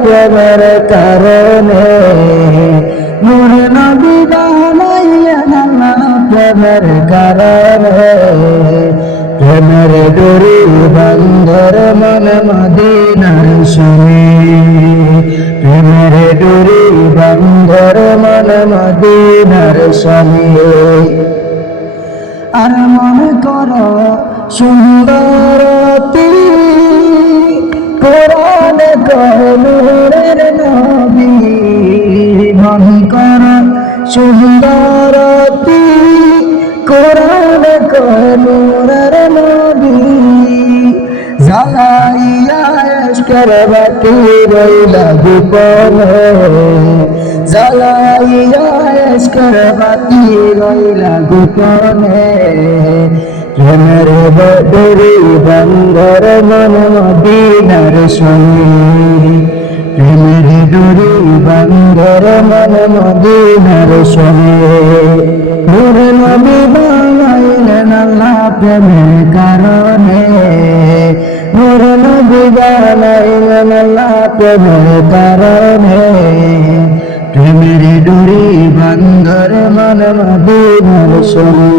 প্রেমের কারণে নূর নবী বানাইলেন আল্লাহ প্রেমের কারণে প্রেমের ডোরি বন্ধর মন মদিনার শোনে প্রেমের ডোরি বন্ধর মন মদিনার শোনে আর মনে করো সুন্দরতি কোরআনে কয় নূরের নবী মনে করো সুন্দরতি কোরআনে কয় নূরের নবী জ্বালাইয়া ইশকের বাতি রইলা গোপনে জ্বালাইয়া ইশকের বাতি রইলা গোপনে প্রেমের ডোরি বন্ধর মন মদিনার শোনে প্রেমের ডোরি বন্ধর মন মদিনার শোনে নূর নবী বানাইলেন আল্লাহ প্রেমের কারণে নূর নবী বানাইলেন আল্লাহ প্রেমের কারণে প্রেমের ডোরি বন্ধর মন মদিনার শোনে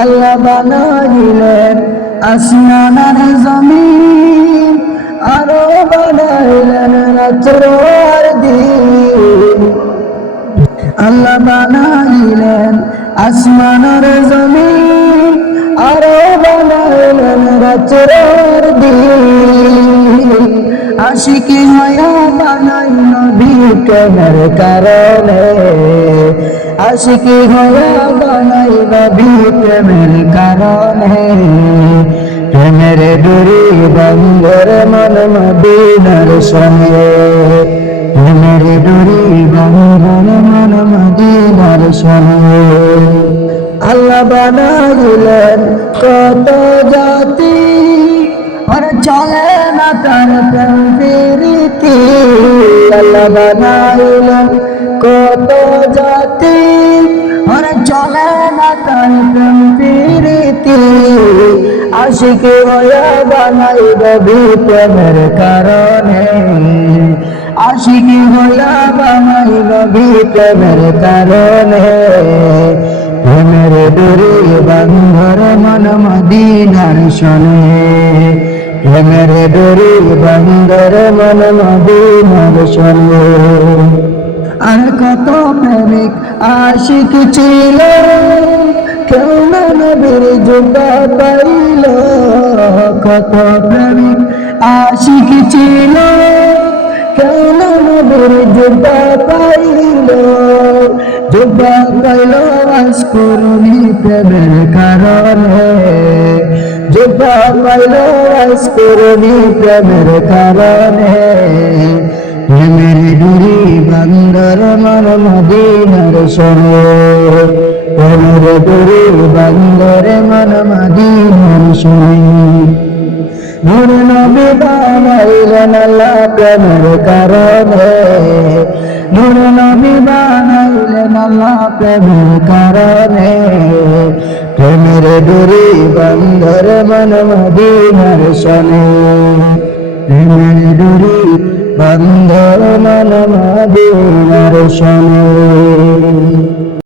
আল্লাহ বানাইলেন আসমান আর জমিন আরো বানাইলেন রাত্র আর দিন আল্লাহ বানাইলেন আসমান আর জমিন আরো বানাইলেন রাত্র আর দিন আশিকি হয়া বানাই নবী প্রেমের কারণে আশিকি হয়া বানাই নবী প্রেমের কারণে প্রেমের ডোরি বন্ধর মন মদিনার শোনে প্রেমের ডোরি বন্ধর মন মদিনার শোনে আল্লাহ বানাইলেন কত জাতি আর চলে না তার প্রেম প্রীতি আল্লাহ বানাইলেন কত জাতি আর চলে না তার প্রেম প্রীতি আশিকি হয়া বানাই নবী প্রেমের কারণে আশিকি হয়া বানাই নবী প্রেমের কারণে প্রেমের ডোরি বন্ধর মন মদিনার শোনে প্রেমের ডোরি বন্ধর মন মদিনার শোনে আর কত প্রেমিক আশিক ছিল কেউ না নবীর জুবা পাইল কত প্রেমিক আশিক ছিল কেউ না নবীর জুবা পাইল জুবা পাইল আজকুরনি প্রেমের কারণে জুবা পাইল আজকুরনি প্রেমের কারণে প্রেমের ডোরি বন্ধর মন মদিনার শোনে প্রেমের ডোরি বন্ধর মন মদিনার শোনে নূর নবী বানাইলেন আল্লাহ প্রেমের কারণে নূর নবী বানাইলেন আল্লাহ প্রেমের কারণে প্রেমের ডোরি বন্ধর মন মদিনার শোনে প্রেমের ডোরি বন্ধর মন মদিনার শোনে।